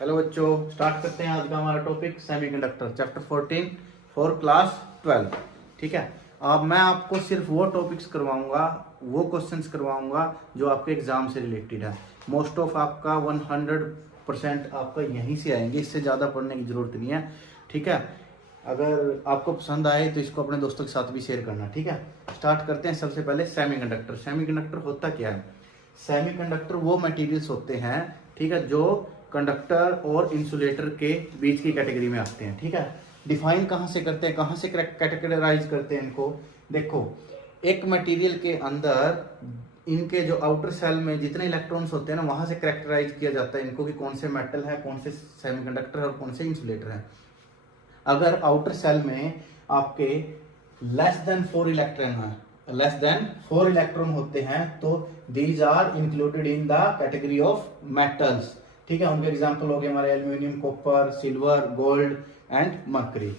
Hello बच्चों, start करते हैं आज का हमारा topic semiconductor chapter 14 for class 12। ठीक है। अब मैं आपको सिर्फ वो टॉपिक्स करवाऊंगा, वो क्वेश्चंस करवाऊंगा जो आपके एग्जाम से रिलेटेड है। मोस्ट ऑफ आपका 100% आपका यहीं से आएंगे, इससे ज़्यादा पढ़ने की जरूरत नहीं है। ठीक है। अगर आपको पसंद आए तो इसको अपने दोस्तों के साथ भी शेयर करना। ठीक है। स्टार्ट करते हैं। सबसे पहले सेमीकंडक्टर। सेमीकंडक्टर होता क्या है? सेमीकंडक्टर वो मटेरियल्स होते हैं, ठीक है, जो कंडक्टर और इंसुलेटर के बीच की कैटेगरी में आते हैं। ठीक है। डिफाइन कहाँ से करते हैं, कहाँ से कैटेगराइज करते हैं इनको? देखो, एक मटेरियल के अंदर इनके जो आउटर सेल में जितने इलेक्ट्रॉन्स होते हैं ना, वहां से कैरेक्टराइज किया जाता है इनको कि कौन से मेटल है, कौन से सेमीकंडक्टर है और कौन से इंसुलेटर है। अगर आउटर सेल में आपके लेस देन 4 इलेक्ट्रॉन है, लेस देन 4 इलेक्ट्रॉन होते हैं, तो these are included in the category of metals. ठीक है। उनके एग्जांपल हो गए हमारे aluminium, copper, silver, gold and mercury.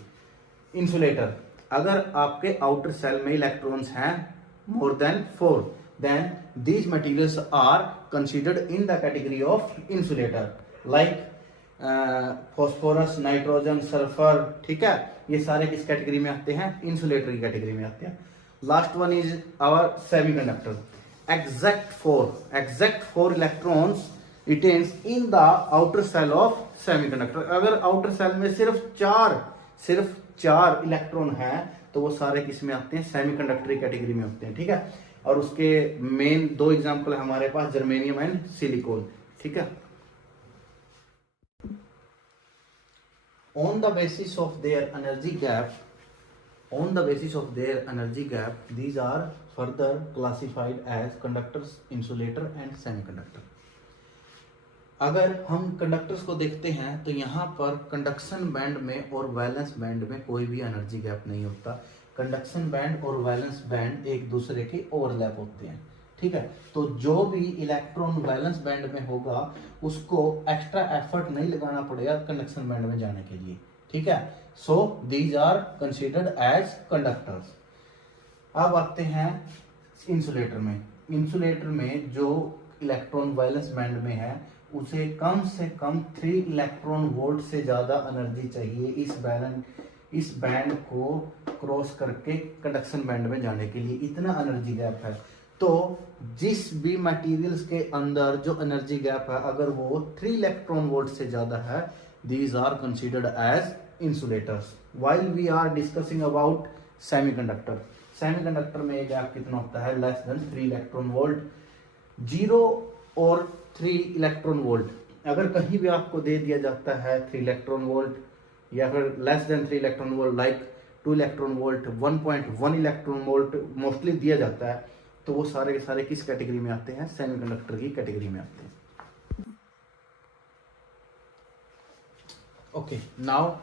Insulator, अगर आपके आउटर सेल में इलेक्ट्रॉन्स हैं more than 4, then these materials are considered in the category of insulator, like phosphorus, nitrogen, sulphur. ठीक है। ये सारे किस कैटेगरी में आते हैं? इंसुलेटर की कैटेगरी में आते हैं। Last one is our semiconductor. Exact four electrons इटेन्स in the outer shell of semiconductor. अगर आउटर सेल में सिर्फ चार इलेक्ट्रॉन है तो वो सारे किस में आते हैं? सेमीकंडक्टर की कैटेगरी में होते हैं। ठीक है। और उसके मेन दो एग्जांपल है हमारे पास, जर्मेनियम एंड सिलिकॉन। ठीक है। On the basis of their energy gap, these are further classified as conductors, insulator and semiconductor. अगर हम कंडक्टर्स को देखते हैं तो यहाँ पर कंडक्शन बैंड में और वैलेंस बैंड में कोई भी एनर्जी गैप नहीं होता। कंडक्शन बैंड और वैलेंस बैंड एक दूसरे के ओवरलैप होते हैं। ठीक है। तो जो भी इलेक्ट्रॉन वैलेंस बैंड में होगा उसको एक्स्ट्रा एफर्ट नहीं लगाना पड़ेगा कंडक्शन बैंड में जाने के लिए। ठीक है। So these are considered as conductors. अब आते हैं इंसुलेटर में। इंसुलेटर में जो इलेक्ट्रॉन वैलेंस बैंड में है उसे कम से कम 3 इलेक्ट्रॉन वोल्ट से ज्यादा एनर्जी चाहिए इस बैंड को क्रॉस करके कंडक्शन बैंड में जाने के लिए। इतना एनर्जी गैप है। तो जिस भी मटेरियल्स के अंदर जो एनर्जी गैप है अगर वो 3 इलेक्ट्रॉन वोल्ट से ज्यादा है, these are considered as insulators. While we are discussing about semiconductor में गैप कितना होता है? Less then 3 electron volt. 0 और 3 इलेक्ट्रॉन वोल्ट अगर कहीं भी आपको दे दिया जाता है 3 इलेक्ट्रॉन वोल्ट या फिर less than 3 electron volt, like 2 electron volt, 1.1 electron volt mostly दिया जाता है, तो वो सारे के सारे किस कैटेगरी में आते हैं? सेमीकंडक्टर की कैटेगरी में आते हैं। Okay, now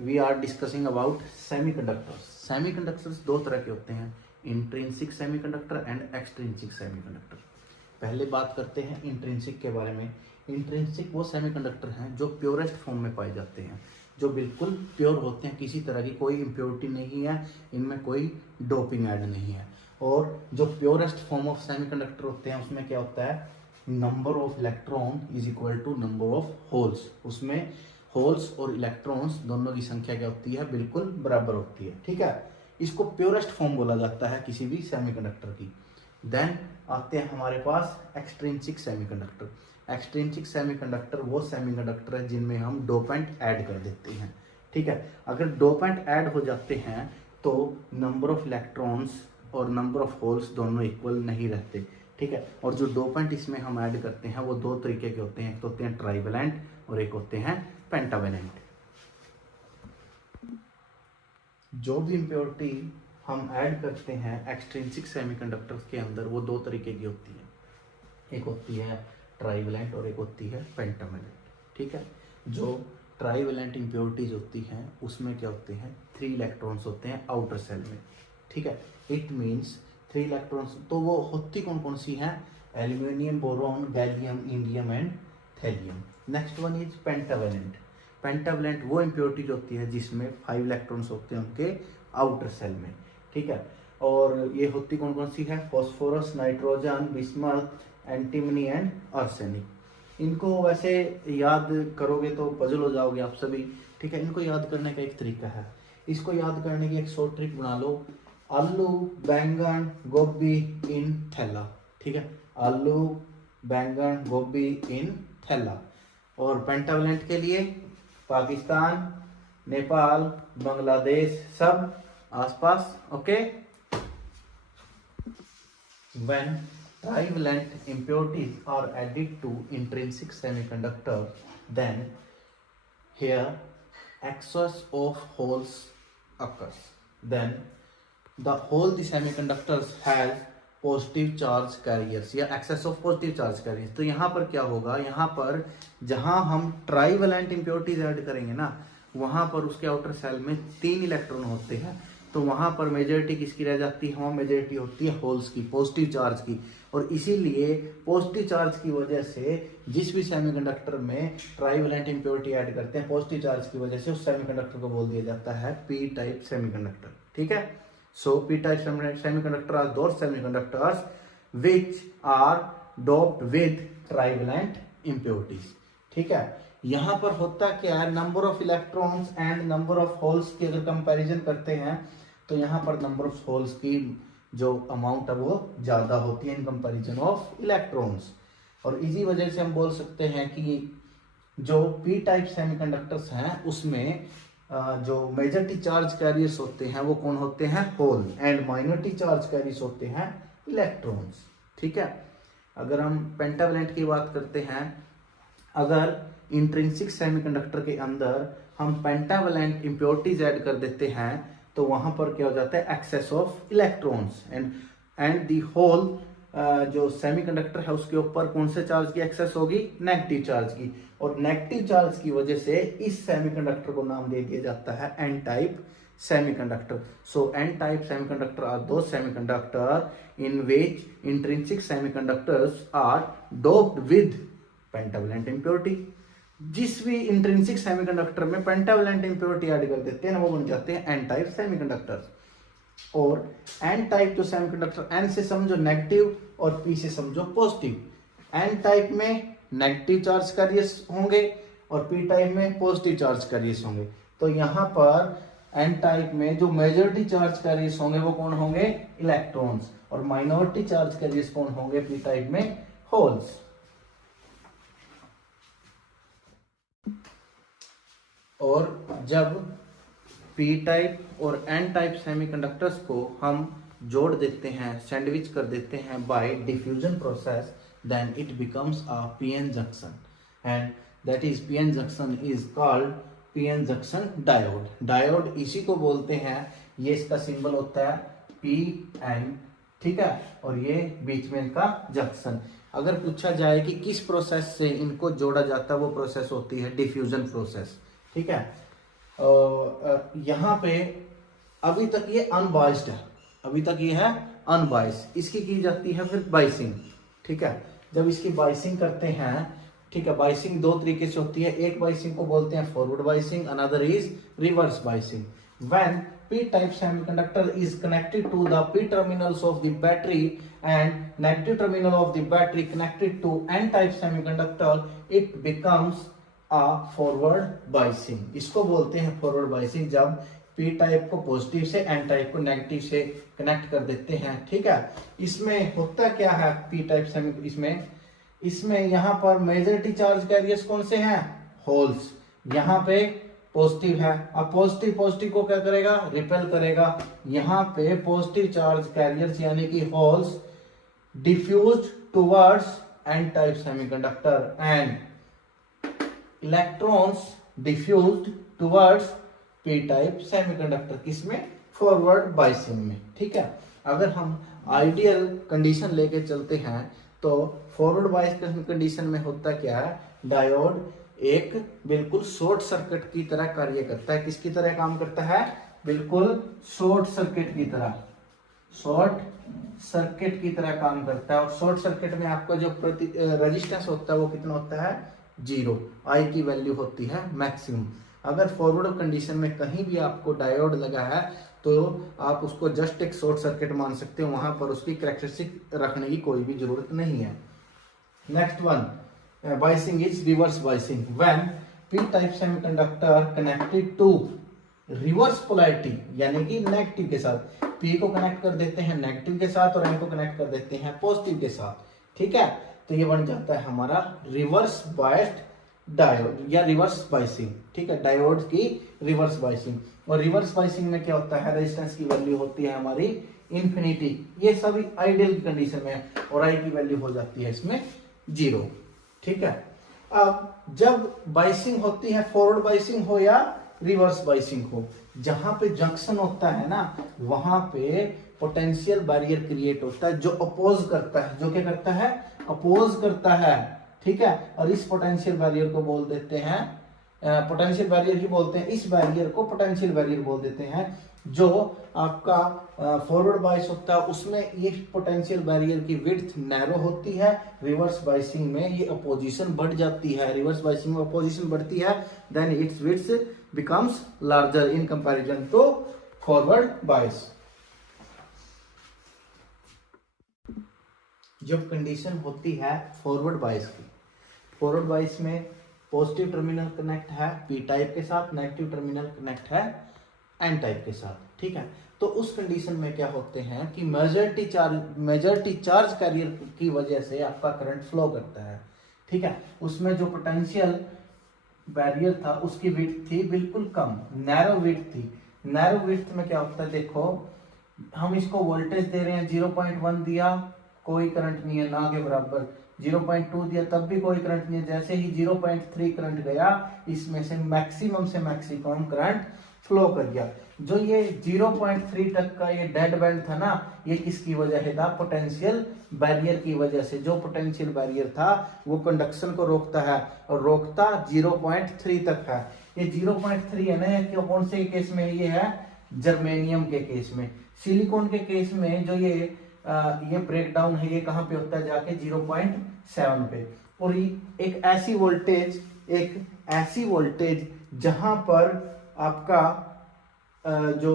we are discussing about semiconductors. Semiconductors दो तरह के होते हैं, intrinsic semiconductor and extrinsic semiconductor. पहले बात करते हैं इंट्रिंसिक के बारे में। इंट्रिंसिक वो सेमीकंडक्टर हैं जो प्योरेस्ट फॉर्म में पाए जाते हैं, जो बिल्कुल प्योर होते हैं, किसी तरह की कोई इम्प्योरिटी नहीं है, इनमें कोई डोपिंग ऐड नहीं है। और जो प्योरेस्ट फॉर्म ऑफ सेमीकंडक्टर होते हैं उसमें क्या होता है? Number of electron is equal to number of holes. उसमें होल्स और इलेक्ट्रॉन्स दोनों की संख्या क्या होती है? बिल्कुल बराबर होती है। ठीक है। इसको प्योरेस्ट फॉर्म बोला जाता है किसी भी सेमीकंडक्टर की। देन आते हैं हमारे पास एक्सट्रिंसिक सेमीकंडक्टर। एक्सट्रिंसिक सेमीकंडक्टर वो सेमीकंडक्टर है जिनमें हम डोपेंट ऐड कर देते हैं। ठीक है। अगर डोपेंट ऐड हो जाते हैं तो नंबर ऑफ इलेक्ट्रॉन्स और नंबर ऑफ होल्स दोनों इक्वल नहीं रहते। ठीक है। और जो डोपेंट इसमें हम ऐड करते हैं वो दो तरीके के होते हैं, एक तो होते हैं ट्राइवेलेंट और एक होते हैं पेंटावेलेंट। जो भी इम्प्योरिटी हम ऐड करते हैं एक्सट्रिंसिक सेमीकंडक्टर्स के अंदर वो दो तरीके की होती है, एक होती है ट्राइवेलेंट और एक होती है पेंटावेलेंट। ठीक है। जो ट्राइवेलेंट इम्प्योरिटीज होती हैं उसमें क्या होते हैं? 3 इलेक्ट्रॉन्स होते हैं आउटर सेल में। ठीक है। It means 3 electrons. तो वो होती कौन कौन सी हैं? Aluminium, boron, gallium, indium and thallium. Next one is pentavalent. Pentavalent वो इम्प्योरिटी होती है जिसमें 5 इलेक्ट्रॉन्स होते हैं उनके आउटर सेल में। ठीक है। और ये होती कौन कौन सी है? Phosphorus, nitrogen, bismuth, antimony and arsenic. इनको वैसे याद करोगे तो पजल हो जाओगे आप सभी, ठीक है। इनको याद करने का एक तरीका है, इसको याद करने की एक शॉर्ट ट्रिक बना लो, आलू बैंगन गोभी इन थैला, ठीक है। आलू बैंगन गोभी इन थैला। और पेंटावलेंट के लिए पाकिस्तान, नेपाल, बांग्लादेश सब आसपास, okay. When trivalent impurities are added to intrinsic semiconductor, then here excess of holes occurs. Then the whole the semiconductors has positive charge carriers या excess of positive charge carriers. तो यहाँ पर क्या होगा, यहाँ पर जहाँ हम ट्राईवेलेंट इम्प्योरिटीज ऐड करेंगे ना, वहाँ पर उसके आउटर सेल में 3 इलेक्ट्रॉन होते हैं, तो वहाँ पर मेजॉरिटी किसकी रह जाती है, वहाँ मेजॉरिटी होती है होल्स की, पॉजिटिव चार्ज की। और इसीलिए पॉजिटिव चार्ज की वजह से जिस भी सेमीकंडक्टर में ट्राईवेलेंट इम्प्योरिटी ऐड करते हैं पॉजिटिव चार्ज की वजह से, उस सेमीकंडक्टर को बोल दिया जाता है पी टाइप सेमीकंडक्टर, ठीक है। So p-type semiconductor are those semiconductors which are doped with trivalent impurities, ठीक है। यहाँ पर होता क्या है, number of electrons and number of holes की अगर कंपैरिजन करते हैं तो यहाँ पर नंबर ऑफ होल्स की जो अमाउंट है वो ज्यादा होती है इन कंपैरिजन ऑफ इलेक्ट्रॉन्स। और इसी वजह से हम बोल सकते हैं कि जो p टाइप सेमीकंडक्टर्स हैं उसमें जो मेजॉरिटी चार्ज कैरियर्स होते हैं वो कौन होते हैं, hole, and minority charge carriers होते हैं इलेक्ट्रॉन्स, ठीक है। अगर हम पेंटावलेंट की बात करते हैं, अगर इंट्रिंसिक सेमीकंडक्टर के अंदर हम पेंटावलेंट इम्प्योरिटीज ऐड कर देते हैं तो वहां पर क्या हो जाता है, excess of electrons and the hole जो सेमीकंडक्टर है उसके ऊपर कौन से चार्ज की एक्सेस होगी, नेगेटिव चार्ज की। और नेगेटिव चार्ज की वजह से इस सेमीकंडक्टर को नाम दे दिया जाता है N type semiconductor. So N type semiconductor are दो semiconductor in which intrinsic semiconductors are doped with pentavalent impurity. जिस भी इंट्रिंसिक सेमीकंडक्टर में पेंटावलेंट इम्प्योरिटी ऐड कर देते हैं ना, वो बन जाते हैं एन टाइप सेमीकंडक्टर्स। और एन टाइप जो सेमीकंडक्टर, एन से समझो नेगेटिव और पी से समझो पॉजिटिव। एन टाइप में नेगेटिव चार्ज कैरियर्स होंगे और पी टाइप में पॉजिटिव चार्ज कैरियर्स होंगे। तो यहाँ पर एन टाइप में जो मेजॉरिटी चार्ज कैरियर्स होंगे वो कौन होंगे, इलेक्ट्रॉन्स, और माइनॉरिटी चार्ज कैरियर्स कौन होंगे, पी टाइप में होल्स। और जब पी टाइप और एन टाइप सेमीकंडक्टर्स को हम जोड़ देते हैं, सैंडविच कर देते हैं bye diffusion process, then it becomes a PN junction, and that is PN junction is called PN junction diode। Diode इसी को बोलते हैं, ये इसका सिंबल होता है PN, ठीक है। और ये बीच में इनका जंक्शन। अगर पूछा जाए कि किस प्रोसेस से इनको जोड़ा जाता है, वो प्रोसेस होती है डिफ्यूजन प्रोसेस, ठीक है। यहाँ पे अभी तक ये अनबाइस्ड है, अभी तक ये है अनबाइस्ड। इसकी की जाती है फिर बाइसिंग, ठीक है। जब इसकी बाइसिंग करते हैं, ठीक है, बाइसिंग दो तरीके से होती है। एक बाइसिंग को बोलते हैं forward biasing, another is reverse biasing. When P type semiconductor is connected to the P terminals of the battery and negative terminal of the battery connected to N type semiconductor, it becomes a forward biasing. इसको बोलते हैं forward biasing, जब P type को positive से N type को negative से connect कर देते हैं, ठीक है। इसमें होता क्या है, पी टाइप सेमी इसमें यहाँ पर मेजॉरिटी चार्ज कैरियर्स कौन से हैं, होल्स। यहाँ पे पॉजिटिव है, अब पॉजिटिव पॉजिटिव को क्या करेगा, रिपेल करेगा। यहाँ पे पॉजिटिव चार्ज कैरियर्स यानी कि holes diffused towards an type semiconductor and electrons diffused towards P type semiconductor, किसमें, फॉरवर्ड बाइसिंग में, ठीक है। अगर हम आइडियल कंडीशन लेके चलते हैं तो फॉरवर्ड बाइस कंडीशन में होता क्या है, डायोड एक बिल्कुल शॉर्ट सर्किट की तरह कार्य करता है। किसकी तरह काम करता है, बिल्कुल शॉर्ट सर्किट की तरह, शॉर्ट सर्किट की तरह काम करता है। और शॉर्ट सर्किट में आपका जो रेजिस्टेंस होता है वो कितना होता है, 0, आई की वैल्यू होती है मैक्सिमम। अगर फॉरवर्ड कंडीशन में कहीं भी आपको डायोड लगा है तो आप उसको जस्ट एक शॉर्ट सर्किट मान सकते हो, वहां पर उसकी कैरेक्टरिस्टिक रखने की कोई भी जरूरत नहीं है। Next one, biasing is reverse biasing when P type semiconductor connected to reverse polarity यानी कि नेगेटिव के साथ। पी को कनेक्ट कर देते हैं नेगेटिव के साथ और एन को कनेक्ट कर देते हैं पॉजिटिव के साथ, ठीक है। तो ये बन जाता है हमारा रिवर्स बायस्ड डायोड या रिवर्स बाइसिंग, ठीक है, डायोड की रिवर्स बाइसिंग। और रिवर्स बाइसिंग में क्या होता है, रेजिस्टेंस की वैल्यू होती है हमारी इंफिनिटी, ये सभी आइडियल की कंडीशन में, और आई की वैल्यू हो जाती है इसमें 0, ठीक है। अब जब बाइसिंग होती है, फॉरवर्ड बाइसिंग हो या रिवर्स बाइसिंग हो, जहां पे जंक्शन होता है ना, वहां पे पोटेंशियल बैरियर क्रिएट होता है जो अपोज करता है, जो क्या करता है, अपोज करता है, ठीक है। और इस पोटेंशियल बैरियर को बोल देते हैं, पोटेंशियल बैरियर ही बोलते हैं, इस बैरियर को पोटेंशियल बैरियर बोल देते हैं। जो आपका फॉरवर्ड बाइस होता है उसमें ये पोटेंशियल बैरियर की विड्थ नैरो होती है, रिवर्स बाइसिंग में ये अपोजिशन बढ़ जाती है, रिवर्स बाइसिंग में अपोजिशन बढ़ती है, then its width becomes larger in comparison to forward bias. जब कंडीशन होती है फॉरवर्ड बाइस की, फॉरवर्ड बाइस में पॉजिटिव टर्मिनल कनेक्ट है पी टाइप के साथ, नेगेटिव टर्मिनल कनेक्ट है एन टाइप के साथ, ठीक है। तो उस कंडीशन में क्या होते हैं कि मेजॉरिटी चार्ज कैरियर की वजह से आपका करंट फ्लो करता है, ठीक है। उसमें जो पोटेंशियल बैरियर था उसकी विड्थ थी बिल्कुल कम, नैरो विड्थ थी। नैरो विड्थ में क्या होता है, देखो हम इसको वोल्टेज दे रहे हैं 0.1 दिया, कोई करंट नहीं है ना के बराबर, 0.2 दिया तब भी कोई करंट नहीं है, जैसे ही 0.3 करंट गया इसमें से मैक्सिमम करंट फ्लो कर गया। जो ये 0.3 तक का ये डेड बैंड था ना, ये किसकी वजह से था, पोटेंशियल बैरियर की वजह से। जो पोटेंशियल बैरियर था वो कंडक्शन को रोकता है और रोकता 0.3 तक है। ये 0.3 है ना, ये कौन से केस में, ये है जर्मेनियम के केस में। सिलिकॉन के केस में जो ये ब्रेक डाउन है, ये कहां पे होता है, जाके 0.7 पे। और एक ऐसी वोल्टेज जहां पर आपका जो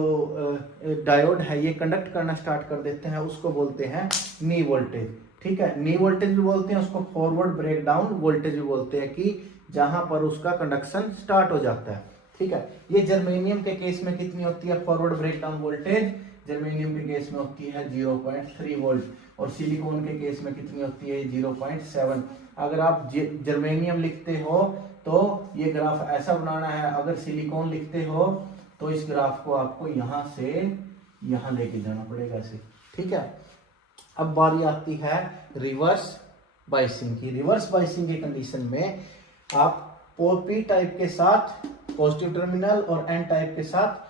डायोड है ये कंडक्ट करना स्टार्ट कर देते हैं, उसको बोलते हैं नी वोल्टेज, ठीक है। नी वोल्टेज भी बोलते हैं उसको, फॉरवर्ड ब्रेक डाउन वोल्टेज भी बोलते हैं, कि जहां पर उसका कंडक्शन स्टार्ट हो जाता है, ठीक है। ये जर्मेनियम के केस में कितनी होती है forward breakdown voltage, germanium के केस में होती है 0.3 वोल्ट, और सिलिकॉन के केस में कितनी होती है 0.7। अगर आप जर्मेनियम लिखते हो तो ये ग्राफ ऐसा बनाना है, अगर सिलिकॉन लिखते हो तो इस ग्राफ को आपको यहां से यहां लेके जाना पड़ेगा ऐसे, ठीक है। अब बारी आती है रिवर्स बाइसिंग की। रिवर्स बाइसिंग की कंडीशन में आप पी टाइप के साथ पॉजिटिव टर्मिनल और एन टाइप के साथ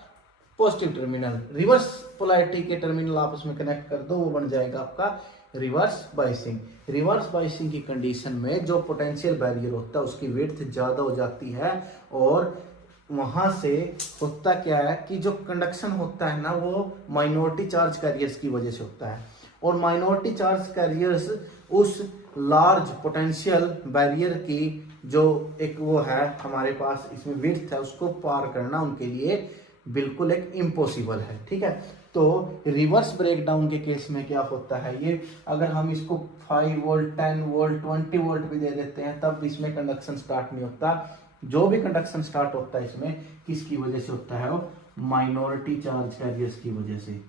पॉजिटिव टर्मिनल, रिवर्स पोलैरिटी के टर्मिनल आपस में कनेक्ट कर दो, वो बन जाएगा आपका रिवर्स बाइसिंग। रिवर्स बाइसिंग की कंडीशन में जो पोटेंशियल बैरियर होता है उसकी विड्थ ज्यादा हो जाती है, और वहां से होता क्या है कि जो कंडक्शन होता है ना वो माइनॉरिटी चार्ज कैरियर्स की वजह से होता है, और माइनॉरिटी चार्ज कैरियर्स उस लार्ज पोटेंशियल बैरियर की जो एक वो है हमारे पास इसमें विड्थ है, उसको पार करना उनके लिए बिल्कुल एक इम्पॉसिबल है, ठीक है। तो रिवर्स ब्रेकडाउन के केस में क्या होता है, ये अगर हम इसको 5 वोल्ट 10 वोल्ट 20 वोल्ट भी दे देते हैं तब इसमें कंडक्शन स्टार्ट नहीं होता। जो भी कंडक्शन स्टार्ट होता है इसमें किसकी वजह से होता है, वो माइनॉरिटी चार्ज कैरियर्स की वजह से,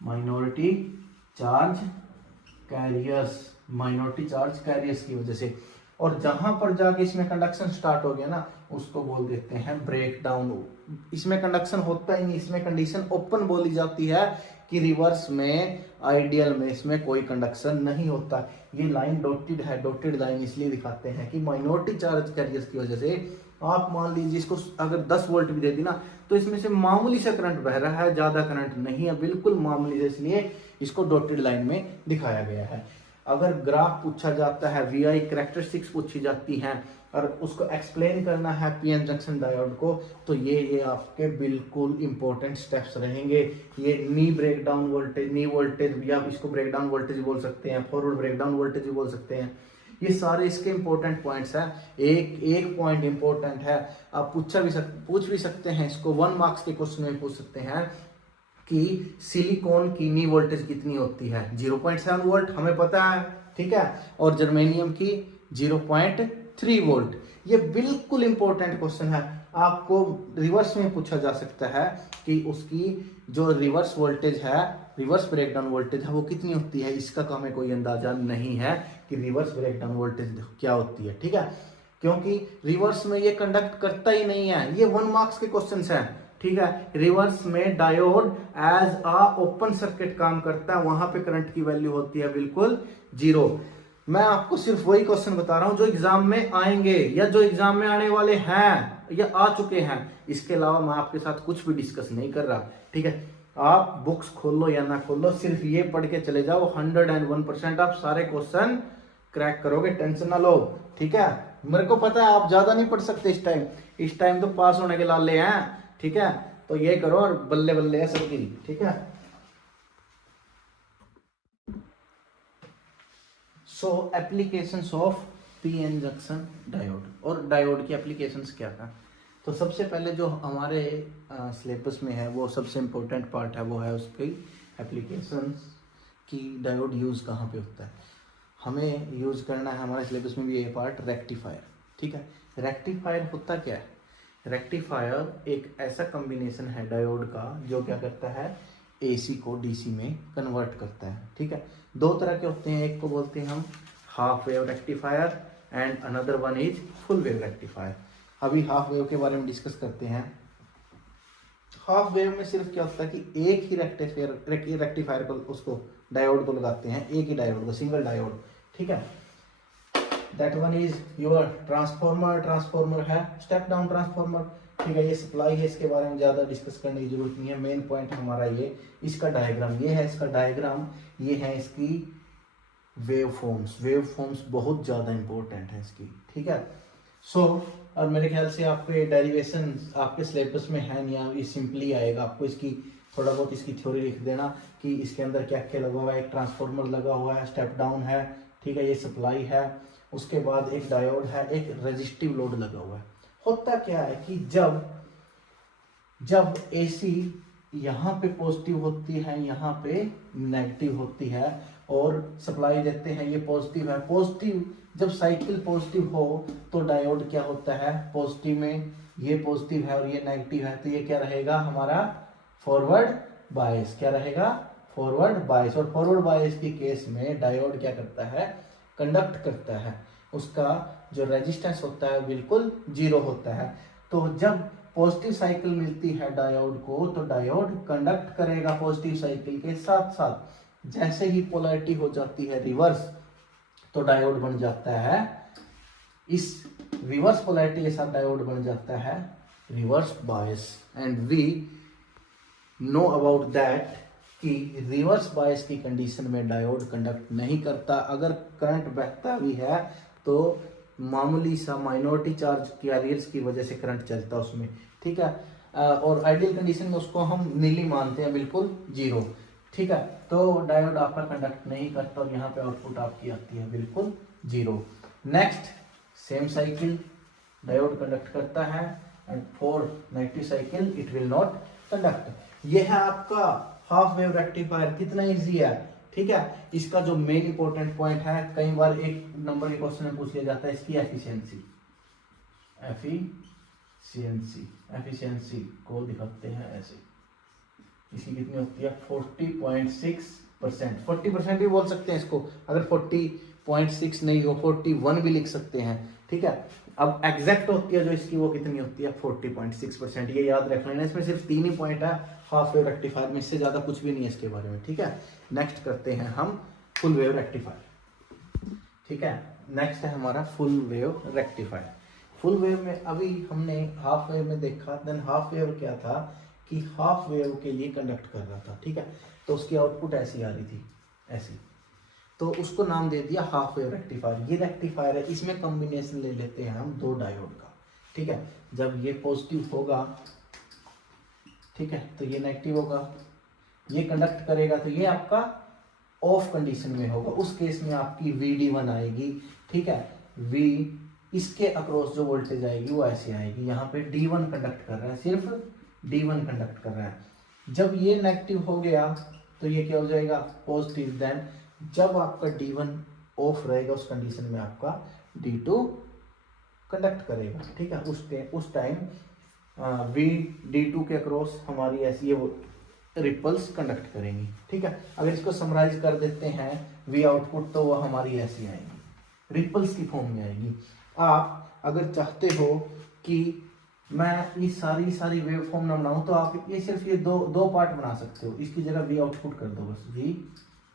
माइनॉरिटी चार्ज कैरियर्स की वजह से। और जहां पर जाके इसमें कंडक्शन स्टार्ट हो गया ना उसको बोल देते हैं ब्रेक डाउन। इसमें कंडक्शन होता ही नहीं, इसमें कंडीशन ओपन बोली जाती है कि रिवर्स में आइडियल में इसमें कोई कंडक्शन नहीं होता। ये लाइन डॉटेड है, डॉटेड लाइन इसलिए दिखाते हैं कि माइनॉरिटी चार्ज कैरियर्स की वजह से आप मान लीजिए इसको अगर 10 वोल्ट भी दे दी ना तो इसमें से मामूली सा करंट बह रहा है, ज्यादा करंट नहीं है, बिल्कुल मामूली से, इसलिए इसको डॉटेड लाइन में दिखाया गया है। अगर ग्राफ पूछा जाता है, वीआई कैरेक्टरिस्टिक्स पूछी जाती हैं और उसको एक्सप्लेन करना है पीएन जंक्शन डायोड को, तो ये आपके बिल्कुल इंपॉर्टेंट स्टेप्स रहेंगे। ये नी ब्रेकडाउन वोल्टेज, नी वोल्टेज या इसको ब्रेकडाउन वोल्टेज बोल सकते हैं, फॉरवर्ड ब्रेकडाउन वोल्टेज भी बोल सकते हैं। ये सारे इसके इंपॉर्टेंट पॉइंट्स हैं। एक पॉइंट इंपॉर्टेंट है, आप पूछ भी सकते हैं इसको, 1 मार्क्स के क्वेश्चन में पूछ सकते हैं कि सिलिकॉन की नी वोल्टेज कितनी होती है, 0.7 वोल्ट हमें पता है, ठीक है, और जर्मेनियम की 0.3 3 वोल्ट। ये बिल्कुल इंपॉर्टेंट क्वेश्चन है, आपको रिवर्स में पूछा जा सकता है कि उसकी जो रिवर्स वोल्टेज है, रिवर्स ब्रेकडाउन वोल्टेज है वो कितनी होती है। इसका तो हमें कोई अंदाजा नहीं है कि रिवर्स ब्रेकडाउन वोल्टेज क्या होती है, ठीक है, क्योंकि रिवर्स में ये कंडक्ट करता ही नहीं है। ये 1 मार्क्स के क्वेश्चंस हैं, ठीक है। रिवर्स में diode as a open circuit काम करता है, वहां पे करंट की वैल्यू होती है बिल्कुल 0। मैं आपको सिर्फ वही क्वेश्चन बता रहा हूं जो एग्जाम में आएंगे या जो एग्जाम में आने वाले हैं या आ चुके हैं। इसके अलावा मैं आपके साथ कुछ भी डिस्कस नहीं कर रहा, ठीक है। आप बुक्स खोल लो या ना खोल लो, सिर्फ ये पढ़ के चले जाओ, 101% आप सारे क्वेश्चन क्रैक करोगे, टेंशन ना लो, ठीक है। मेरे को पता है आप ज्यादा नहीं पढ़ सकते इस टाइम तो पास होने के लाले हैं, ठीक है। तो ये करो और बल्ले बल्ले है सबकी, ठीक है। So applications of PN junction diode, और डायोड की एप्लीकेशंस क्या था। तो सबसे पहले जो हमारे सिलेबस में है वो सबसे इम्पोर्टेंट पार्ट है, वो है उसकी एप्लीकेशंस की डायोड यूज़ कहाँ पे होता है। हमें यूज़ करना है, हमारे सिलेबस में भी ये पार्ट, रेक्टिफायर, ठीक है। रेक्टिफायर होता क्या है। रेक्टिफायर एक ऐसा कॉम्बिनेशन है डायोड का जो क्या करता है, एसी को डीसी में कन्वर्ट करता है, ठीक है। 2 तरह के होते हैं, एक को बोलते हैं हम half wave rectifier and another one is full wave rectifier. अभी हाफ वेव के बारे में डिस्कस करते हैं। हाफ वेव में सिर्फ क्या होता है कि एक ही रेक्टिफायर को, उसको डायोड को लगाते हैं, एक ही डायोड को, सिंगल डायोड, ठीक है। That one is your transformer है स्टेप डाउन ट्रांसफॉर्मर, ठीक है। ये सप्लाई है, इसके बारे में ज्यादा डिस्कस करने की जरूरत नहीं है। मेन पॉइंट हमारा ये, इसका डायग्राम ये है, इसका डायग्राम ये है, इसकी वेव फॉर्म्स बहुत ज्यादा इंपॉर्टेंट है इसकी, ठीक है। और मेरे ख्याल से आपके डेरिवेशन आपके सिलेबस में है नहीं, ये सिंपली आएगा, आपको इसकी थोड़ा बहुत इसकी थ्योरी लिख देना कि इसके अंदर क्या क्या लगा हुआ है। एक ट्रांसफॉर्मर लगा हुआ है, स्टेप डाउन है, ठीक है, ये सप्लाई है, उसके बाद एक डायोड है, एक रेजिस्टिव लोड लगा हुआ है। होता क्या है कि जब एसी यहाँ पे पॉजिटिव होती है, यहाँ पे नेगेटिव होती है, और सप्लाई देते हैं, ये पॉजिटिव है, पॉजिटिव जब साइकिल पॉजिटिव हो तो डायोड क्या होता है, पॉजिटिव में ये पॉजिटिव है और ये नेगेटिव है, तो ये क्या रहेगा हमारा फॉरवर्ड बायस, क्या रहेगा फॉरवर्ड बायस। और फॉरवर्ड बायस की केस में डायोड क्या करता है, कंडक्ट करता है, उसका जो रेजिस्टेंस होता है बिल्कुल 0 होता है। तो जब पॉजिटिव साइकिल मिलती है डायोड को, तो डायोड कंडक्ट करेगा पॉजिटिव साइकिल के साथ साथ। जैसे ही पोलैरिटी हो जाती है रिवर्स, तो डायोड बन जाता है, इस रिवर्स पोलैरिटी के साथ डायोड बन जाता है reverse bias. And we know about that कि रिवर्स बायस की कंडीशन में डायोड कंडक्ट नहीं करता। अगर करंट बहता भी है तो मामूली सा माइनॉरिटी चार्ज कैरियर्स की वजह से करंट चलता है उसमें, ठीक है। और आइडियल कंडीशन में उसको हम नीली मानते हैं, बिल्कुल 0, ठीक है। तो डायोड आपका कंडक्ट नहीं करता और यहाँ पे आउटपुट आपकी आती है बिल्कुल 0। Next same cycle, diode conduct करता है, and for negative cycle it will not conduct. ये है आपका हाफ वेव रेक्टिफायर, कितना इजी है, ठीक है। इसका जो मेन इंपॉर्टेंट पॉइंट है, कई बार 1 नंबर के क्वेश्चन में पूछ लिया जाता है, इसकी एफिशिएंसी को दिखाते हैं ऐसे। इसकी कितनी होती है 40.6%, 40% भी बोल सकते हैं इसको, अगर 40.6 नहीं हो 41 भी लिख सकते हैं, ठीक है। अब एग्जैक्ट होती है जो इसकी, वो कितनी होती है 40.6%। ये याद रख लेना, इसमें सिर्फ 3 ही पॉइंट है हाफ वेव रेक्टिफायर में, इससे ज्यादा कुछ भी नहीं है इसके बारे में, ठीक है। नेक्स्ट करते हैं हम फुल वेव रेक्टिफायर, ठीक है। नेक्स्ट है हमारा full wave rectifier. Full wave में अभी हमने हाफ वेव में देखा, देन हाफ वेव क्या था कि हाफ वेव के लिए कंडक्ट कर रहा था, ठीक है। तो उसकी आउटपुट ऐसी आ रही थी, ऐसी, तो उसको नाम दे दिया हाफ वेव रेक्टिफायर। ये रेक्टिफायर है, इसमें कॉम्बिनेशन ले लेते हैं हम 2 डायोड का, ठीक है। जब ये पॉजिटिव होगा, ठीक है, तो ये नेगेटिव होगा, ये कंडक्ट करेगा, तो ये आपका ऑफ कंडीशन में होगा, उस केस में आपकी VD1 आएगी, ठीक है। V इसके अक्रॉस जो वोल्टेज आएगी वो ऐसे आएगी, यहाँ पे D1 कंडक्ट कर रहा है, सिर्फ D1 कंडक्ट कर रहा है। जब ये नेगेटिव हो गया तो ये क्या हो जाएगा पॉजिटिव। देन जब आपका D1 ऑफ रहेगा उस कंडीशन में आपका D2 कंडक्ट करेगा, ठीक है। उस टाइम वी D2 के अक्रॉस हमारी ऐसी ये वो रिपल्स कंडक्ट करेंगी, ठीक है। अगर इसको समराइज कर देते हैं वी आउटपुट, तो वो हमारी ऐसी आएगी, रिपल्स की फॉर्म में आएगी। आप अगर चाहते हो कि मैं ये सारी वेव फॉर्म ना बनाऊं, तो आप ये सिर्फ ये दो पार्ट बना सकते हो। इसकी जगह वी आउटपुट कर दो, बस वी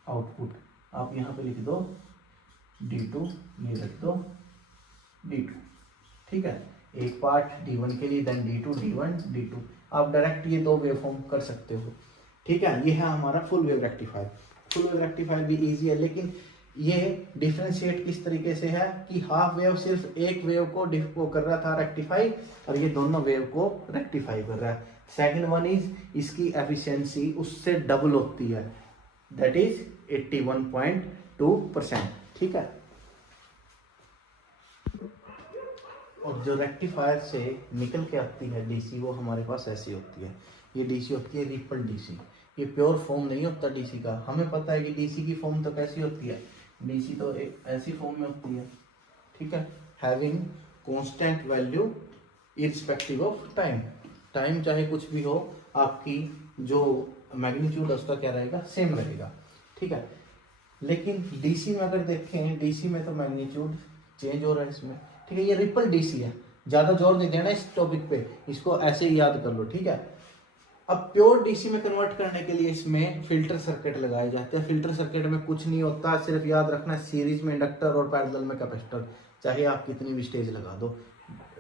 आउटपुट आप यहाँ पे लिख दो D2, ये रख दो D2, ठीक है। एक पार्ट D1 के लिए, देन D2, D1, D2। आप डायरेक्ट ये दो वेव फॉर्म कर सकते हो, ठीक है। ये है हमारा full wave rectifier. Full wave rectifier भी इजी है, लेकिन ये डिफरेंशिएट किस तरीके से है कि हाफ वेव सिर्फ एक वेव को कर रहा था रेक्टिफाई, और ये दोनों वेव को रेक्टिफाई कर रहा है। सेकंड वन इज इसकी एफिशिएंसी उससे डबल होती है, दैट इज 81.2%, ठीक है। और जो रेक्टिफायर से निकल के आती है डीसी, वो हमारे पास ऐसी होती है। ये डीसी होती है रिपल डीसी। ये प्योर फॉर्म नहीं होता डीसी का। हमें पता है कि डीसी की फॉर्म तो कैसी होती है, डीसी तो एक ऐसी फॉर्म में होती है, ठीक है। Having constant value irrespective of time. Time चाहे कुछ भी हो, आपकी जो मैग्नीट्यूड उसका क्या रहेगा, सेम रहेगा, ठीक है। लेकिन डीसी में अगर देखें, डीसी में तो मैग्नीट्यूड चेंज हो रहा है इसमें, ठीक है। ये रिपल डीसी है, ज्यादा जोर नहीं देना इस टॉपिक पे, इसको ऐसे ही याद कर लो, ठीक है। अब प्योर डीसी में कन्वर्ट करने के लिए इसमें फिल्टर सर्किट लगाए जाते हैं। फिल्टर सर्किट में कुछ नहीं होता, सिर्फ याद रखना सीरीज में इंडक्टर और पैरेलल में कैपेसिटर, चाहे आप कितनी भी स्टेज लगा दो।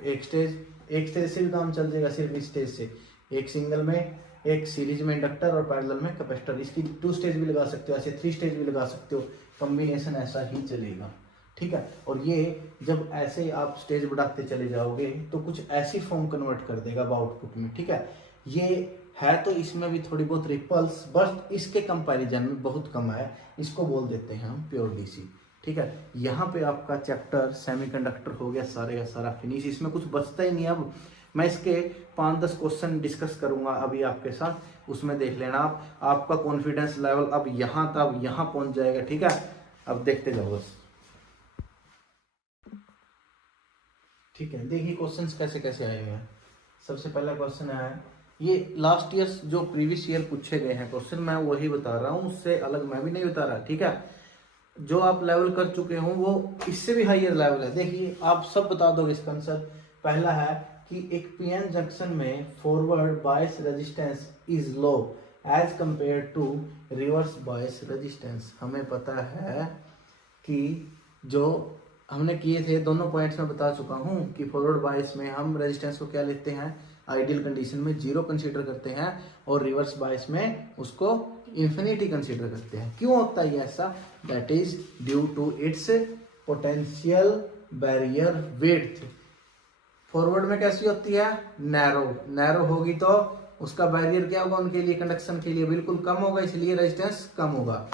एक स्टेज से भी काम चल जाएगा, सिर्फ इस स्टेज से, एक सिंगल में, एक सीरीज में इंडक्टर और पैरेलल में कैपेसिटर। इसकी 2 स्टेज भी लगा सकते हो, ऐसे 3 स्टेज भी लगा सकते हो, कॉम्बिनेशन ऐसा ही चलेगा, ठीक है। और ये जब ऐसे आप स्टेज बढ़ाते चले जाओगे तो कुछ ऐसी फॉर्म कन्वर्ट कर देगा आउटपुट में, ठीक है। ये है तो इसमें भी थोड़ी बहुत रिपल्स, बस इसके कंपैरिजन में बहुत कम है, इसको बोल देते हैं हम प्योर डीसी, ठीक है। यहाँ पे आपका चैप्टर सेमीकंडक्टर हो गया सारे का सारा फिनिश, इसमें कुछ बचता ही नहीं। अब मैं इसके 5-10 क्वेश्चन डिस्कस करूंगा अभी आपके साथ, उसमें देख लेना आप, आपका कॉन्फिडेंस लेवल अब यहाँ तक यहाँ पहुंच जाएगा, ठीक है। अब देखते जाओ बस, ठीक है। देखिए क्वेश्चंस कैसे कैसे आए हुए हैं। सबसे पहला क्वेश्चन है, ये लास्ट ईयर जो प्रीवियस ईयर पूछे गए हैं क्वेश्चन, मैं वही बता रहा हूँ, उससे अलग मैं भी नहीं बता रहा, ठीक है। जो आप लेवल कर चुके हो वो इससे भी हाईयर लेवल है। देखिए आप सब बता दोगे इसका आंसर। पहला है कि एक पीएन जंक्शन में forward bias resistance is low as compare to reverse bias resistance. हमें पता है कि जो हमने किए थे दोनों पॉइंट्स में बता चुका हूं कि फॉरवर्ड बायस में हम रेजिस्टेंस को क्या लेते हैं, आइडियल कंडीशन में 0 कंसीडर करते हैं, और रिवर्स बायस में उसको इन्फिनिटी कंसीडर करते हैं। क्यों होता है ऐसा, that is due to its potential barrier width. Forward में कैसी होती है, नैरो होगी तो उसका बैरियर क्या होगा, उनके लिए कंडक्शन के लिए बिल्कुल कम होगा, इसलिए रेजिस्टेंस कम होगा,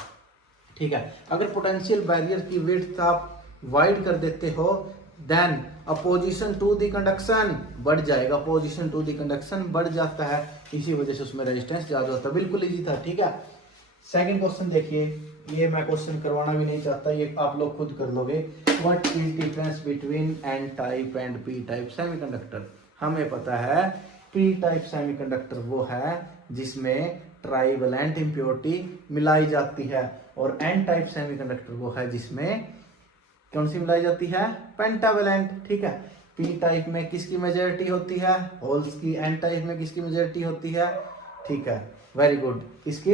ठीक है। अगर पोटेंशियल बैरियर की विड्थ आप वाइड कर देते हो, then opposition to the conduction बढ़ जाएगा, अपोजिशन टू द कंडक्शन बढ़ जाता है, इसी वजह से उसमें रेजिस्टेंस ज्यादा होता है। बिल्कुल इजी था, ठीक है। सेकंड क्वेश्चन देखिए, ये मैं क्वेश्चन करवाना भी नहीं चाहता, ये आप लोग खुद कर लोगे। What is difference between N type and P type semiconductor. हमें पता है पी टाइप सेमीकंडक्टर वो है जिसमें ट्राइवेलेंट इम्प्योरिटी मिलाई जाती है, और एन टाइप सेमीकंडक्टर वो है जिसमें कौन सी मिलाई जाती है, पेंटावेलेंट, ठीक है। पी टाइप में किसकी मेजॉरिटी होती है, होल्स की। एन टाइप में किसकी मेजॉरिटी होती है, ठीक है, वेरी गुड, किसकी,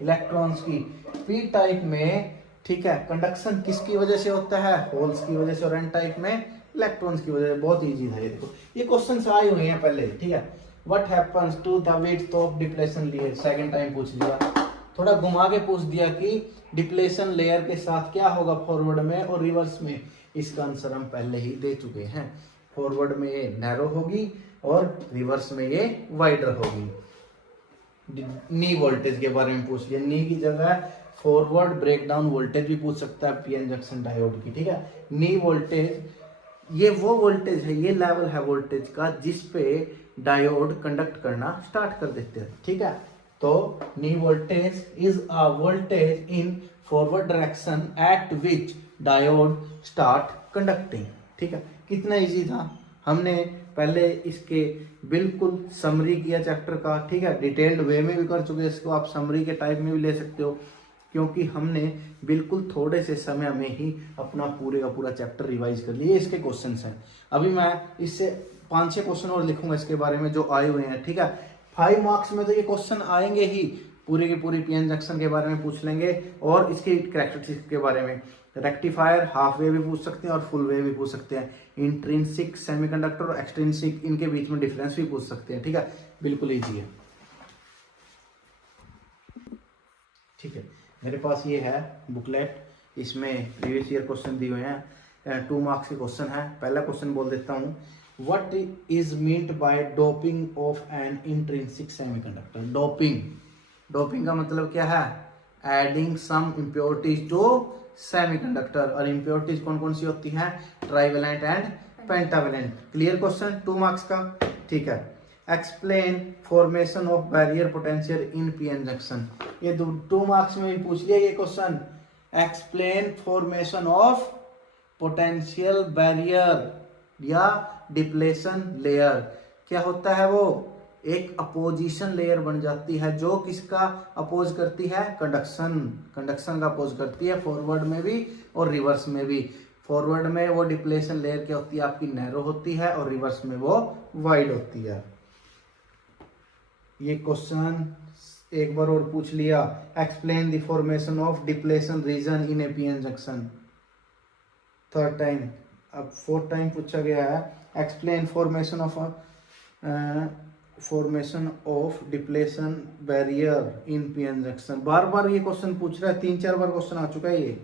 इलेक्ट्रॉन्स की। पी टाइप में, ठीक है, कंडक्शन किसकी वजह से होता है, होल्स की वजह से, और एन टाइप में इलेक्ट्रॉन्स की वजह से। बहुत इजी था ये, देखो ये क्वेश्चन आए हुए हैं पहले, ठीक है। What happens to the width of depletion layer, second time पूछ लिया, थोड़ा घुमा के पूछ दिया कि डिप्लेशन लेयर के साथ क्या होगा फॉरवर्ड में और रिवर्स में। इसका आंसर हम पहले ही दे चुके हैं, फॉरवर्ड में ये नैरो होगी और रिवर्स में ये वाइडर होगी। नी वोल्टेज के बारे में पूछ लिया, नी की जगह फॉरवर्ड ब्रेकडाउन वोल्टेज भी पूछ सकता है पीएन जंक्शन डायोड की, ठीक है। नी वोल्टेज ये वो वोल्टेज है, ये लेवल है वोल्टेज का जिस पे डायोड कंडक्ट करना स्टार्ट कर देते हैं, ठीक है। तो नी voltage is a voltage in forward direction at which diode start conducting, ठीक है। कितना इजी था। हमने पहले इसके बिल्कुल समरी किया चैप्टर का, ठीक है, डिटेल्ड वे में भी कर चुके हैं इसको, आप समरी के टाइप में भी ले सकते हो, क्योंकि हमने बिल्कुल थोड़े से समय में ही अपना पूरे का पूरा चैप्टर रिवाइज कर लिया। इसके क्वेश्चंस हैं, अभी मैं इससे 5-6 क्वेश्चन और लिखूंगा इसके बारे में जो आए हुए हैं, ठीक है। 5 मार्क्स में तो ये क्वेश्चन आएंगे ही, पूरी की पूरी पीएन जंक्शन के बारे में पूछ लेंगे और इसके कैरेक्टरिस्टिक्स के बारे में। रेक्टिफायर हाफ वे भी पूछ सकते हैं और फुल वे भी पूछ सकते हैं। इंट्रिंसिक सेमीकंडक्टर और एक्सट्रिंसिक, इनके बीच में डिफरेंस भी पूछ सकते हैं, ठीक है, बिल्कुल इजी है। ठीक है, मेरे पास ये है बुकलेट, इसमें प्रीवियस ईयर क्वेश्चन दिए हुए हैं, 2 मार्क्स के क्वेश्चन है। पहला क्वेश्चन बोल देता हूँ, what is meant by doping of an intrinsic semiconductor. Doping का मतलब क्या है, adding some impurities to semiconductor, और इम्प्योरिटीज कौन कौन सी होती हैं, trivalent and pentavalent. Clear question, 2 marks का, ठीक है। Explain formation of barrier potential in PN junction, ये 2 मार्क्स में भी पूछ लिया ये question. Explain formation of potential barrier या डिप्लेशन लेयर, क्या होता है वो, एक अपोजिशन लेयर बन जाती है जो किसका अपोज करती है, कंडक्शन का अपोज करती है, फॉरवर्ड में भी और रिवर्स में भी। फॉरवर्ड में वो डिप्लेशन लेयर क्या होती है, आपकी नैरो होती है, और रिवर्स में वो वाइड होती है। ये क्वेश्चन एक बार और पूछ लिया, explain the formation of depletion region in a PN junction, 3rd time. अब 4th टाइम पूछा गया है, explain formation of depletion barrier in PN junction. बार बार ये क्वेश्चन पूछ रहा है, 3-4 बार क्वेश्चन आ चुका है ये।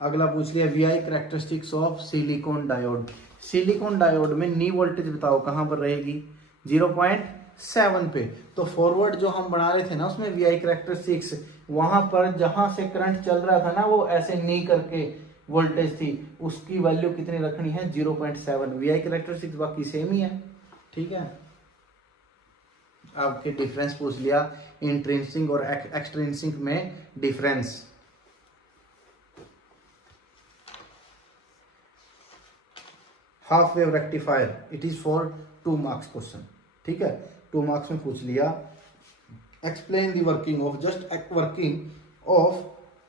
अगला पूछ लिया, VI characteristics of silicon diode. Silicon diode में नी वोल्टेज बताओ कहां पर रहेगी, 0.7 पे। तो फॉरवर्ड जो हम बना रहे थे ना उसमें वीआई कैरेक्टरिस्टिक्स, वहां पर जहां से करंट चल रहा था ना वो ऐसे नी करके वोल्टेज थी, उसकी वैल्यू कितनी रखनी है, 0.7। वीआई कैरेक्टरिस्टिक्स बाकी सेम ही है, ठीक है। आपके डिफरेंस पूछ लिया, इंट्रिंसिक और एक्सट्रिंसिक में difference. Half wave rectifier, it is for 2 marks question, ठीक है, 2 मार्क्स में पूछ लिया। Explain the working of, just working of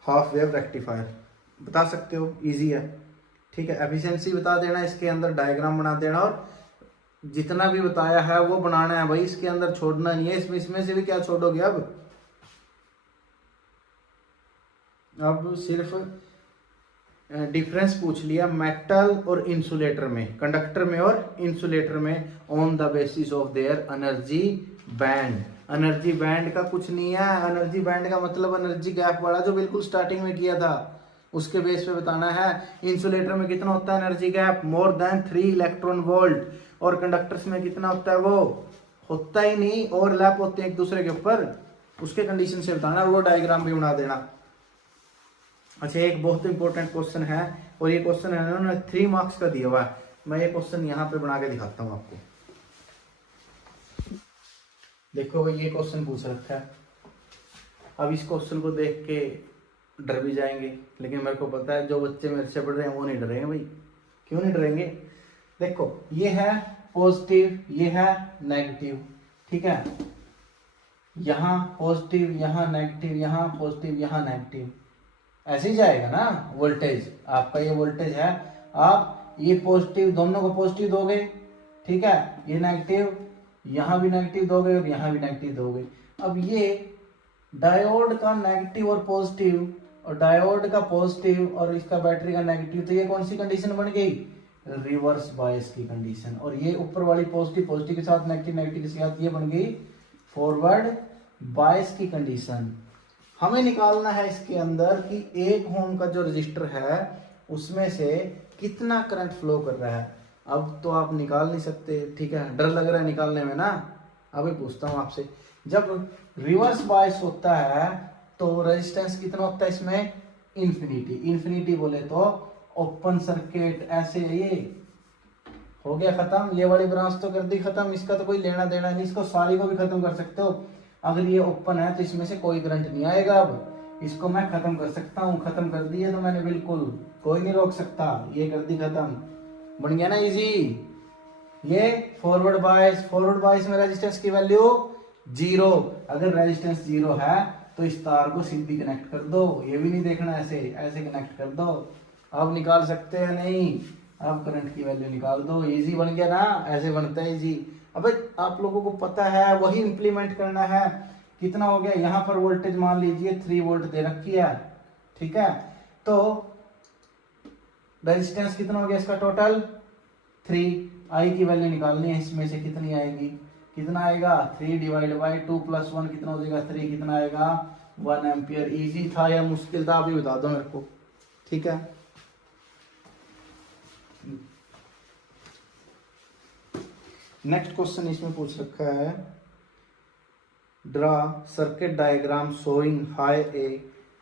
half wave rectifier बता सकते हो, इजी है, ठीक है। एफिशिएंसी बता देना, इसके अंदर डायग्राम बना देना, और जितना भी बताया है वो बनाना है भाई, इसके अंदर छोड़ना नहीं है। इसमें से भी क्या छोड़ोगे, अब सिर्फ डिफरेंस पूछ लिया मेटल और इंसुलेटर में, कंडक्टर में और इंसुलेटर में, on the basis of their energy band. Energy band का कुछ नहीं है, एनर्जी बैंड का मतलब एनर्जी गैप वाला जो बिल्कुल स्टार्टिंग में किया था उसके बेस पे बताना है। इंसुलेटर में कितना होता है energy gap, more than 3 electron volt, और कंडक्टर्स में कितना होता है, वो होता ही नहीं, ओवरलैप होते हैं एक दूसरे के ऊपर, उसके कंडीशन से बताना, वो डायग्राम भी बना देना। अच्छा, एक बहुत इंपॉर्टेंट क्वेश्चन है, और ये क्वेश्चन है उन्होंने 3 मार्क्स का दिया हुआ है। मैं ये क्वेश्चन यहाँ पे बना के दिखाता हूँ आपको, देखो भाई ये क्वेश्चन पूछ रखा है। अब इस क्वेश्चन को देख के डर भी जाएंगे, लेकिन मेरे को पता है जो बच्चे मेरे से पढ़ रहे हैं वो नहीं डरेंगे भाई। क्यों नहीं डरेंगे, देखो ये है पॉजिटिव, ये है नेगेटिव, ठीक है, यहाँ पॉजिटिव, यहाँ नेगेटिव, यहाँ पॉजिटिव, यहाँ नेगेटिव, ऐसे ही जाएगा ना वोल्टेज। आपका ये वोल्टेज है, आप ये पॉजिटिव, दोनों को पॉजिटिव दोगे, ठीक है, ये नेगेटिव, यहाँ भी नेगेटिव दोगे और यहाँ भी नेगेटिव दोगे। अब ये डायोड का नेगेटिव और पॉजिटिव, और डायोड का पॉजिटिव और इसका बैटरी का नेगेटिव, तो ये कौन सी कंडीशन बन गई, रिवर्स बायस की कंडीशन। और ये ऊपर वाली पॉजिटिव के साथ नेगेटिव के साथ ये बन गई फॉरवर्ड बायस की कंडीशन। हमें निकालना है इसके अंदर कि 1 ओम का जो रजिस्टर है उसमें से कितना करंट फ्लो कर रहा है। अब तो आप निकाल नहीं सकते, ठीक है, डर लग रहा है निकालने में ना। अभी पूछता हूं आपसे, जब रिवर्स बायस होता है तो रेजिस्टेंस कितना होता है इसमें, इन्फिनिटी बोले तो ओपन सर्किट, ऐसे ये हो गया खत्म। ये वाली ब्रांच तो कर दी खत्म, इसका तो कोई लेना देना नहीं, इसको सारी को भी खत्म कर सकते हो। अगर ये ओपन है तो इसमें से कोई करंट नहीं आएगा। अब इसको मैं खत्म कर सकता हूँ, खत्म कर दिया तो मैंने, बिल्कुल कोई नहीं रोक सकता, ये कर दी खत्म। बन गया ना इजी। ये फॉरवर्ड बायस में रेजिस्टेंस की वैल्यू 0। अगर रेजिस्टेंस 0 है तो इस तार को सीधी कनेक्ट कर दो, ये भी नहीं देखना, ऐसे ऐसे कनेक्ट कर दो। अब निकाल सकते हैं नहीं, अब करंट की वैल्यू निकाल दो, इजी बन गया ना, ऐसे बनता है इजी। अबे आप लोगों को पता है, वही इंप्लीमेंट करना है। कितना हो गया, यहाँ पर वोल्टेज मान लीजिए 3 वोल्ट दे रखी है, ठीक है, तो रेजिस्टेंस कितना हो गया इसका टोटल 3। आई की वैल्यू निकालनी है, इसमें से कितनी आएगी, कितना आएगा 3 डिवाइड बाई 2 प्लस 1 कितना हो जाएगा 3, कितना आएगा 1 एम्पियर। इजी था या मुश्किल था, अभी बता दो मेरे को, ठीक है। नेक्स्ट क्वेश्चन इसमें पूछ रखा है, draw circuit diagram showing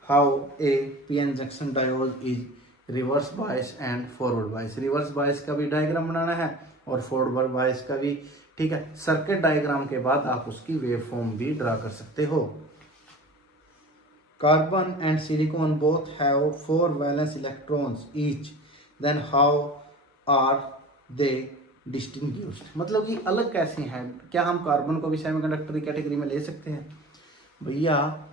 how a PN junction diode is reverse bias and forward bias. Reverse बायस का भी डायग्राम बनाना है और फॉरवर्ड बायस का भी, ठीक है। सर्किट डायग्राम के बाद आप उसकी वेव फॉर्म भी ड्रा कर सकते हो। Carbon and silicon both have 4 valence electrons each, then how are they distinguished. मतलब कि अलग कैसे हैं, क्या हम कार्बन को भी सेमीकंडक्टर की कैटेगरी में ले सकते हैं? भैया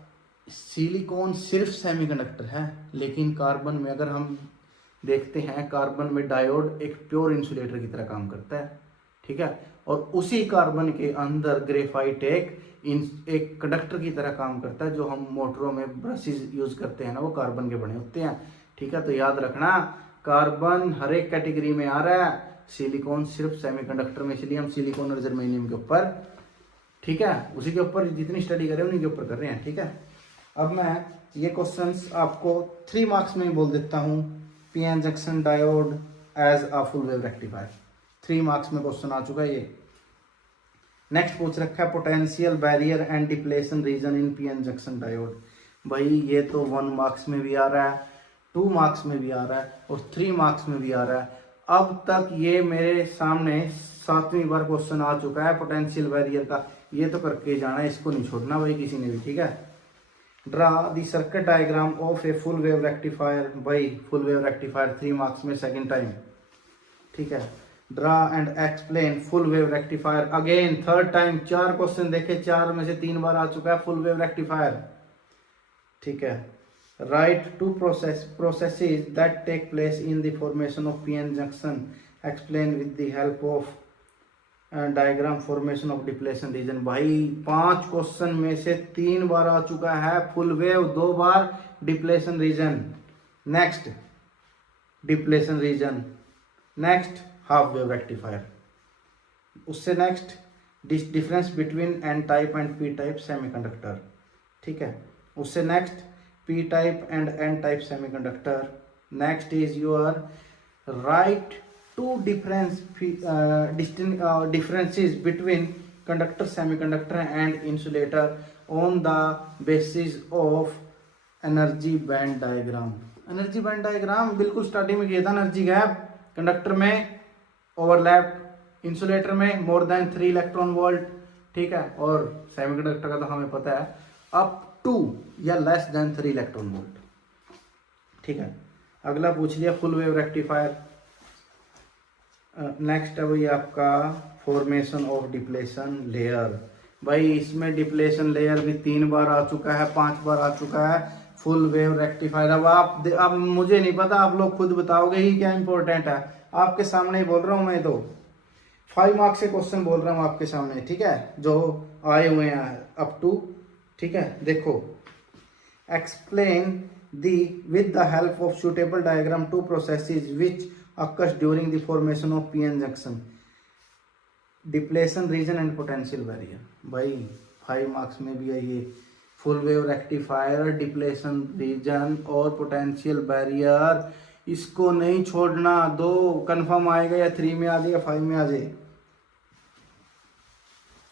सिलिकॉन सिर्फ सेमीकंडक्टर है, लेकिन कार्बन में अगर हम देखते हैं, कार्बन में डायोड एक प्योर इंसुलेटर की तरह काम करता है, ठीक है, और उसी कार्बन के अंदर ग्रेफाइट एक कंडक्टर की तरह काम करता है। जो हम मोटरों में ब्रशेज यूज करते हैं ना, वो कार्बन के बने होते हैं, ठीक है। तो याद रखना, कार्बन हर एक कैटेगरी में आ रहा है, सिलिकॉन सिर्फ सेमीकंडक्टर में, इसलिए हम सिलिकॉन और जर्मेनियम के ऊपर, ठीक है, उसी के ऊपर जितनी स्टडी करें उन्हीं के ऊपर कर रहे हैं, ठीक है। अब मैं ये क्वेश्चंस आपको 3 मार्क्स में ही बोल देता हूँ। PN junction diode as a full wave rectifier, 3 marks में क्वेश्चन आ चुका है ये। नेक्स्ट पूछ रखा है potential barrier and depletion region in PN junction diode. भाई ये तो 1 मार्क्स में भी आ रहा है, 2 मार्क्स में भी आ रहा है और 3 मार्क्स में भी आ रहा है। अब तक ये मेरे सामने 7वीं बार क्वेश्चन आ चुका है पोटेंशियल बैरियर का, ये तो करके जाना है, इसको नहीं छोड़ना भाई किसी ने भी, ठीक है। Draw the circuit diagram of a full wave rectifier. भाई फुल वेव रेक्टिफायर 3 मार्क्स में सेकंड टाइम, ठीक है। Draw and explain full wave rectifier again 3rd time. 4 question देखे, 4 में से 3 बार आ चुका है फुल वेव रेक्टिफायर, ठीक है। Right 2 processes that take place in the formation of PN junction, explain with the help of diagram formation of depletion reason. भाई 5 question में से 3 बार आ चुका है फुल वेव, 2 बार depletion region. Next depletion region, next half wave rectifier, उससे next difference between N type and P type semiconductor, ठीक है। उससे next P type and N type semiconductor. Next is your right 2 differences between conductor, semiconductor and insulator on the basis of energy band diagram. Energy band diagram बिल्कुल starting में किया था। Energy gap conductor में overlap, insulator में more than 3 electron volt, ठीक है, और semiconductor का तो हमें पता है अप टू या लेस देन 3 इलेक्ट्रॉन वोल्ट, ठीक है। अगला पूछ लिया फुल वेव रेक्टिफायर। नेक्स्ट है वही आपका फॉर्मेशन ऑफ डिप्लेशन लेयर। भाई इसमें डिप्लेशन लेयर भी 3 बार आ चुका है, 5 बार आ चुका है फुल वेव रेक्टिफायर। अब मुझे नहीं पता, आप लोग खुद बताओगे ही क्या इंपॉर्टेंट है, आपके सामने ही बोल रहा हूं मैं, तो 5 मार्क्स से क्वेश्चन बोल रहा हूं आपके सामने, ठीक है, जो आए हुए हैं अप टू, ठीक है। देखो, explain with the help of suitable diagram 2 processes which occurs during the formation of PN junction, depletion region and potential barrier. भाई 5 मार्क्स में भी है ये, full wave rectifier, depletion region और पोटेंशियल बैरियर, इसको नहीं छोड़ना। 2 कंफर्म आएगा, या 3 में आ जाए या 5 में आ जाए।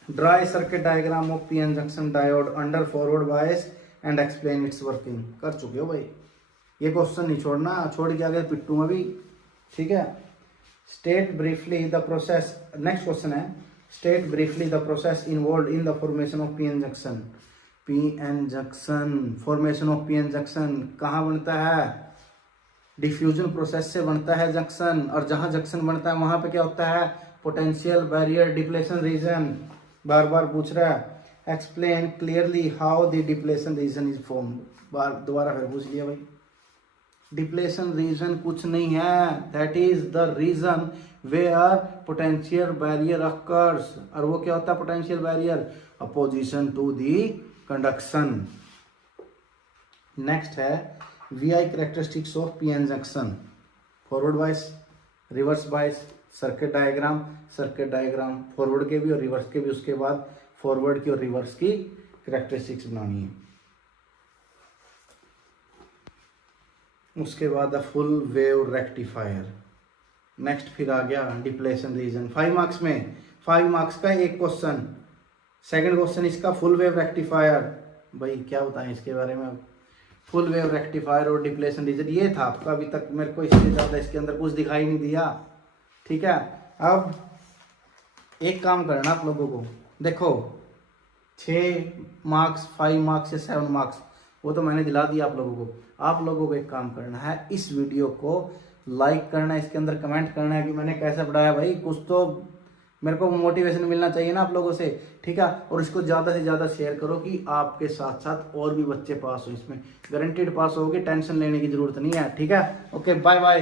Draw circuit diagram of PN junction diode under forward bias and explain it's working. कर चुके हो भाई, ये क्वेश्चन नहीं छोड़ना, छोड़ के आगे पिट्टू में भी, ठीक है। State briefly the process, next question है, state briefly the process involve in the formation of PN junction. PN junction, formation of PN junction कहाँ बनता है? डिफ्यूजन प्रोसेस से बनता है जंक्शन, और जहां जंक्शन बनता है वहां पे क्या होता है, पोटेंशियल बैरियर डिप्लेशन रीजन। बार बार पूछ रहा है explain clearly how the depletion region is form. बार दोबारा फिर पूछ लिया भाई। डिप्लेशन रीजन कुछ नहीं है, that is the region where potential barrier occurs. और वो क्या होता है potential barrier, opposition to the conduction. Next है VI characteristics of PN junction, forward bias, reverse bias, circuit diagram. Circuit diagram forward के भी और रिवर्स के भी, उसके बाद फॉरवर्ड की और रिवर्स की कैरेक्टरिस्टिक्स बनानी है। उसके बाद फुल वेव रेक्टिफायर। नेक्स्ट फिर आ गया डिप्लेशन रीजन। 5 मार्क्स में 5 मार्क्स का एक क्वेश्चन, सेकंड क्वेश्चन इसका फुल वेव रेक्टिफायर। भाई क्या बताएं इसके बारे में। फुल वेव रेक्टिफायर और डिप्लेशन रीजन ये था आपका। अभी तक मेरे को इससे ज़्यादा इसके अंदर कुछ दिखाई नहीं दिया, ठीक है। अब एक काम करना आप लोगों को, देखो 6 मार्क्स 5 मार्क्स या 7 मार्क्स वो तो मैंने दिला दिया आप लोगों को। आप लोगों को एक काम करना है, इस वीडियो को लाइक करना है, इसके अंदर कमेंट करना है कि मैंने कैसा पढ़ाया। भाई कुछ तो मेरे को मोटिवेशन मिलना चाहिए ना आप लोगों से, ठीक है। और इसको ज़्यादा से ज़्यादा शेयर करो कि आपके साथ साथ और भी बच्चे पास हो। इसमें गारंटीड पास होगी, टेंशन लेने की ज़रूरत नहीं है, ठीक है। Okay bye bye.